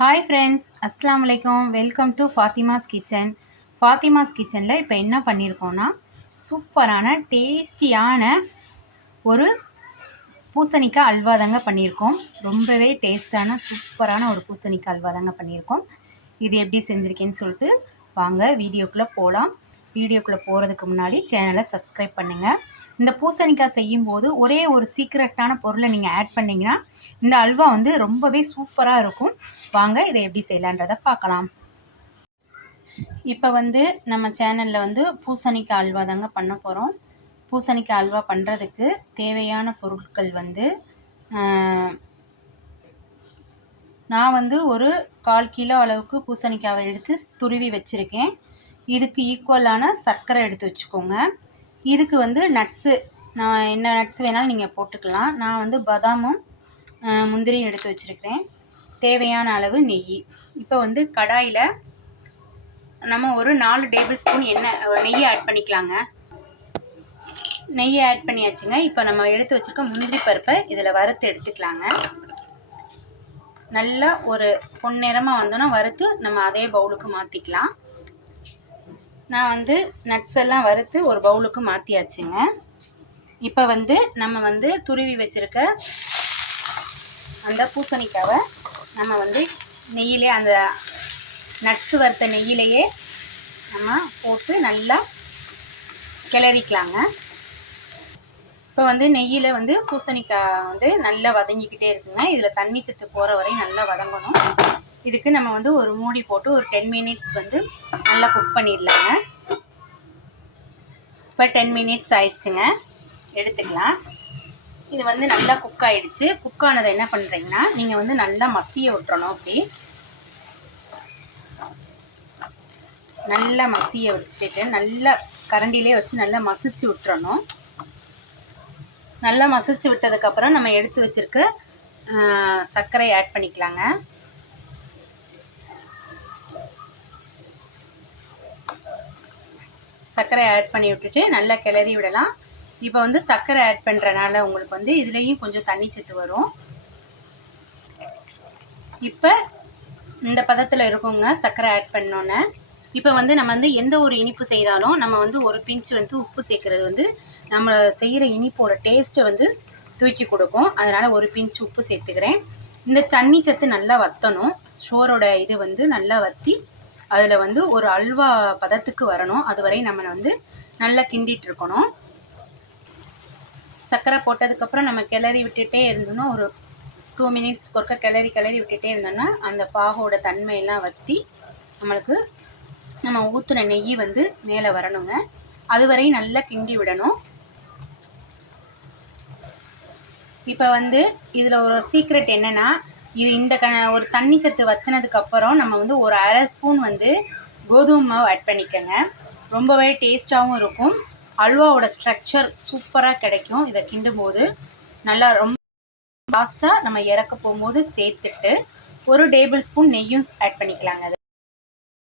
Hi friends அஸ்லாம் வலைக்கம் welcome to Fathima's kitchen Fathima's கிச்சனில் இப்போ என்ன பண்ணியிருக்கோன்னா சூப்பரான டேஸ்டியான ஒரு பூசணிக்காய் அல்வா தாங்க பண்ணியிருக்கோம் ரொம்பவே டேஸ்டான சூப்பரான ஒரு பூசணிக்காய் அல்வா தாங்க பண்ணியிருக்கோம் இது எப்படி செஞ்சுருக்கேன்னு சொல்லிட்டு வாங்க வீடியோக்குள்ளே போகலாம் வீடியோக்குள்ளே போகிறதுக்கு முன்னாடி சேனலை சப்ஸ்கிரைப் பண்ணுங்கள் இந்த பூசணிக்காய் செய்யும் போது ஒரே ஒரு சீக்ரெட்டான பொருளை நீங்கள் ஆட் பண்ணிங்கன்னா இந்த அல்வா வந்து ரொம்பவே சூப்பராக இருக்கும். வாங்க இதை எப்படி செய்யலான்றதை பார்க்கலாம். இப்போ வந்து நம்ம சேனலில் வந்து பூசணிக்காய் அல்வா தாங்க பண்ண போகிறோம் பூசணிக்காய் அல்வா பண்ணுறதுக்கு தேவையான பொருட்கள் வந்து நான் வந்து ஒரு கால் கிலோ அளவுக்கு பூசணிக்காவை எடுத்து துருவி வச்சுருக்கேன். இதுக்கு ஈக்குவலான சர்க்கரை எடுத்து வச்சுக்கோங்க. இதுக்கு வந்து நட்ஸு நான் என்ன நட்ஸ் வேணாலும் நீங்கள் போட்டுக்கலாம். நான் வந்து பதாமும் முந்திரியும் எடுத்து வச்சுருக்கிறேன். தேவையான அளவு நெய். இப்போ வந்து கடாயில் நம்ம ஒரு நாலு டேபிள் ஸ்பூன் எண்ணெய் நெய்யை ஆட் பண்ணிக்கலாங்க. நெய்யை ஆட் பண்ணியாச்சுங்க. இப்போ நம்ம எடுத்து வச்சுருக்க முந்திரி பருப்பை இதில் வறுத்து எடுத்துக்கலாங்க. நல்லா ஒரு பொன்னிறமாக வந்தோன்னா வறுத்து நம்ம அதே பவுலுக்கு மாற்றிக்கலாம் நான் வந்து நட்ஸ் எல்லாம் வறுத்து ஒரு பவுலுக்கு மாற்றியாச்சுங்க இப்போ வந்து நம்ம வந்து துருவி வச்சுருக்க அந்த பூசணிக்காவை நம்ம வந்து நெய்யிலே அந்த நட்ஸு வறுத்த நெய்யிலேயே நம்ம போட்டு நல்லா கிளறிக்கலாங்க. இப்போ வந்து நெய்யில் வந்து பூசணிக்காய் வந்து நல்லா வதங்கிக்கிட்டே இருக்குங்க. இதில் தண்ணி சத்து போகிற வரையும் நல்லா வதங்கணும். இதுக்கு நம்ம வந்து ஒரு மூடி போட்டு ஒரு டென் மினிட்ஸ் வந்து நல்லா குக் பண்ணிடலாங்க. இப்போ டென் மினிட்ஸ் ஆயிடுச்சுங்க. எடுத்துக்கலாம். இது வந்து நல்லா குக் ஆகிடுச்சு குக் ஆனதை என்ன பண்ணுறீங்கன்னா நீங்கள் வந்து நல்லா மசிய விட்டுறணும் அப்படி நல்லா மசிய விட்டுட்டு நல்லா கரண்டிலே வச்சு நல்லா மசிச்சு விட்டுறணும். நல்லா மசிச்சு விட்டதுக்கப்புறம் நம்ம எடுத்து வச்சுருக்க சர்க்கரை ஆட் பண்ணிக்கலாங்க. சர்க்கரை ஆட் பண்ணி விட்டுட்டு நல்லா கிளறி விடலாம். இப்போ வந்து சர்க்கரை ஆட் பண்ணுறனால உங்களுக்கு வந்து இதுலேயும் கொஞ்சம் தண்ணி சத்து வரும். இப்போ இந்த பதத்தில் இருக்குங்க சர்க்கரை ஆட் பண்ணோன்னே இப்போ வந்து நம்ம வந்து எந்த ஒரு இனிப்பு செய்தாலும் நம்ம வந்து ஒரு பிஞ்சு வந்து உப்பு சேர்க்குறது வந்து நம்ம செய்கிற இனிப்போட டேஸ்ட்டை வந்து தூக்கி கொடுக்கும். அதனால் ஒரு பிஞ்சு உப்பு சேர்த்துக்கிறேன். இந்த தண்ணி சத்து நல்லா வற்றணும் ஷோரோட இது வந்து நல்லா வற்றி அதில் வந்து ஒரு அல்வா பதத்துக்கு வரணும். அது வரை நம்ம வந்து நல்லா கிண்டிட்டு இருக்கணும். சர்க்கரை போட்டதுக்கப்புறம் நம்ம கிளறி விட்டுட்டே இருந்தோம்னா ஒரு டூ மினிட்ஸ் ஒருக்க கிளறி கிளறி விட்டுட்டே இருந்தோம்னா அந்த பாகோட தன்மையெல்லாம் வற்றி நம்மளுக்கு நம்ம ஊற்றுன நெய் வந்து மேலே வரணுங்க. அதுவரை நல்லா கிண்டி விடணும். இப்போ வந்து இதில் ஒரு சீக்ரெட் என்னென்னா இது இந்த க ஒரு தண்ணி சத்து வத்தினதுக்கப்புறம் நம்ம வந்து ஒரு அரை ஸ்பூன் வந்து கோதுமை மாவு ஆட் பண்ணிக்கோங்க. ரொம்பவே டேஸ்ட்டாகவும் இருக்கும். அல்வாவோட ஸ்ட்ரக்சர் சூப்பராக கிடைக்கும். இதை கிண்டும் போது நல்லா ரொம்ப லாஸ்ட்டாக நம்ம இறக்க போகும்போது சேர்த்துட்டு ஒரு டேபிள் ஸ்பூன் நெய்யும் ஆட் பண்ணிக்கலாங்க.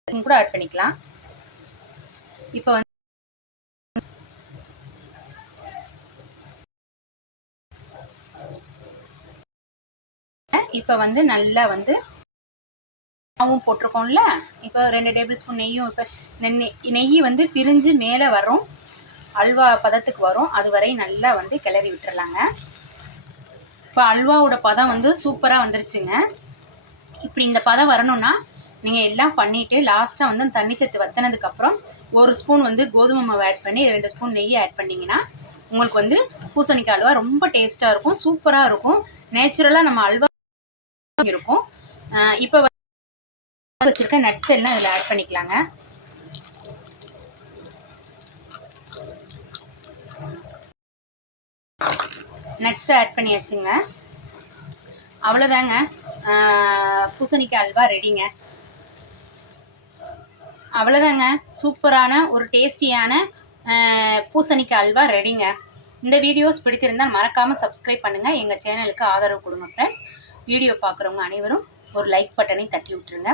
அது கூட ஆட் பண்ணிக்கலாம். இப்போ வந்து இப்போ வந்து நல்லா வந்து மாவும் போட்டிருக்கோம்ல. இப்போ ரெண்டு டேபிள் ஸ்பூன் நெய்யும் இப்போ நெய் நெய் வந்து பிரிஞ்சு மேலே வரும். அல்வா பதத்துக்கு வரும். அது வரை நல்லா வந்து கிளறி விட்டுறலாங்க. இப்போ அல்வாவோட பதம் வந்து சூப்பராக வந்துருச்சுங்க. இப்படி இந்த பதம் வரணும்னா நீங்கள் எல்லாம் பண்ணிவிட்டு லாஸ்ட்டாக வந்து தண்ணி சத்து வத்தினதுக்கப்புறம் ஒரு ஸ்பூன் வந்து கோதுமை மாவு ஆட் பண்ணி ரெண்டு ஸ்பூன் நெய் ஆட் பண்ணிங்கன்னா உங்களுக்கு வந்து பூசணிக்காய் அல்வா ரொம்ப டேஸ்ட்டாக இருக்கும் சூப்பராக இருக்கும். நேச்சுரலாக நம்ம அல்வா இருக்கும். இப்போ வச்சிருக்க நட்ஸ் எல்லாம் இதில் ஆட் பண்ணிக்கலாங்க. நட்ஸ் ஆட் பண்ணியாச்சுங்க. அவ்வளோதாங்க. பூசணிக்காய் அல்வா ரெடிங்க அவ்வளோதாங்க. சூப்பரான ஒரு டேஸ்டியான பூசணிக்காய் அல்வா ரெடிங்க இந்த வீடியோஸ் பிடித்திருந்தால் மறக்காமல் சப்ஸ்கிரைப் பண்ணுங்கள் எங்கள் சேனலுக்கு ஆதரவு கொடுங்க ஃப்ரெண்ட்ஸ் வீடியோ பார்க்குறவங்க அனைவரும் ஒரு லைக் பட்டனை தட்டி விட்டுருங்க.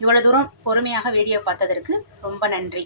இவ்வளோ தூரம் பொறுமையாக வீடியோ பார்த்ததற்கு ரொம்ப நன்றி.